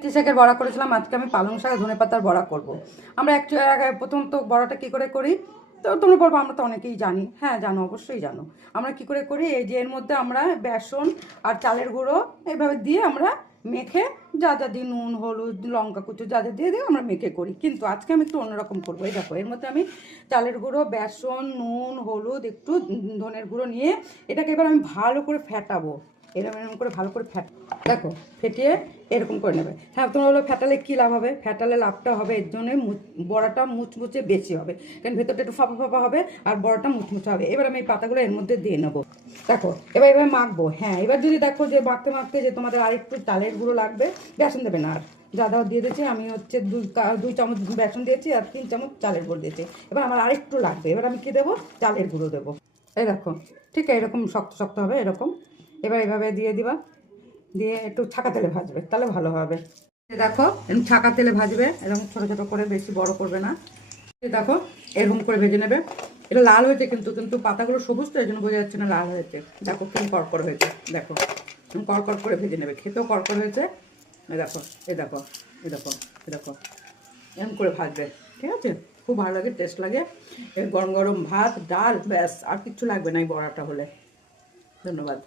মেথি শাকের বড়া করেছিলাম, আজকে আমি পালং শাক ধনেপাতার বড়া করব। আমরা প্রথম তো বড়াটা কী করে করি তো তোমরা বলবো, আমরা তো অনেকেই জানি, হ্যাঁ জানো, অবশ্যই জানো। আমরা কি করে করি, এই যে এর মধ্যে আমরা বেসন আর চালের গুঁড়ো এইভাবে দিয়ে আমরা মেখে যা যা দিই, নুন হলুদ লঙ্কা কুচু যা যা দিয়ে আমরা মেখে করি, কিন্তু আজকে আমি একটু অন্যরকম করবো। এই দেখো, এর মধ্যে আমি চালের গুঁড়ো, বেসন, নুন, হলুদ, একটু ধনের গুঁড়ো নিয়ে এটাকে এবার আমি ভালো করে ফেটাবো। এরকম করে ভালো করে দেখো ফেটিয়ে এরকম করে নেবে। হ্যাঁ, তোমার হলো ফেটালে কী লাভ হবে, ফেটালে লাভটা হবে এর জন্যে বড়াটা মুচমুচে বেশি হবে, কারণ ভেতরটা একটু ফাঁপা ফাঁপা হবে আর বড়াটা মুচমুচে হবে। এবার আমি এই পাতাগুলো এর মধ্যে দিয়ে নেবো। দেখো এবার এবার মাখবো। হ্যাঁ, এবার যদি দেখো যে মাখতে মাখতে যে তোমাদের আরেকটু চালের গুঁড়ো লাগবে, বেসন দেবে না আর, যা দাও দিয়ে দিয়েছি আমি, হচ্ছে 2 চামচ বেসন দিয়েছি আর 3 চামচ চালের গুঁড়ো দিয়েছি। এবার আমার আরেকটু লাগবে, এবার আমি কী দেবো, চালের গুঁড়ো দেবো। এই দেখো, ঠিক এরকম শক্ত শক্ত হবে এরকম। এবার এভাবে দিয়ে দিবা, দিয়ে একটু ছাকা তেলে ভাজবে, তাহলে ভালো হবে। দেখো এরকম ছাকা তেলে ভাজবে, এরকম ছোটো ছোটো করে, বেশি বড় করবে না। দেখো এরকম করে ভেজে নেবে। এটা লাল হয়েছে কিন্তু কিন্তু পাতাগুলো সবুজ তো, এই জন্য বোঝা যাচ্ছে না লাল হয়েছে। দেখো কি কড়কড় হয়েছে, দেখো কড়কড় করে ভেজে নেবে, খেতেও কড়কড় হয়েছে। এই দেখো, এই দেখো, এই দেখো, এই দেখো, এরকম করে ভাজবে, ঠিক আছে? খুব ভালো লাগে, টেস্ট লাগে। এর গরম গরম ভাত, ডাল, ব্যাস আর কিচ্ছু লাগবে না এই বড়াটা হলে। ধন্যবাদ।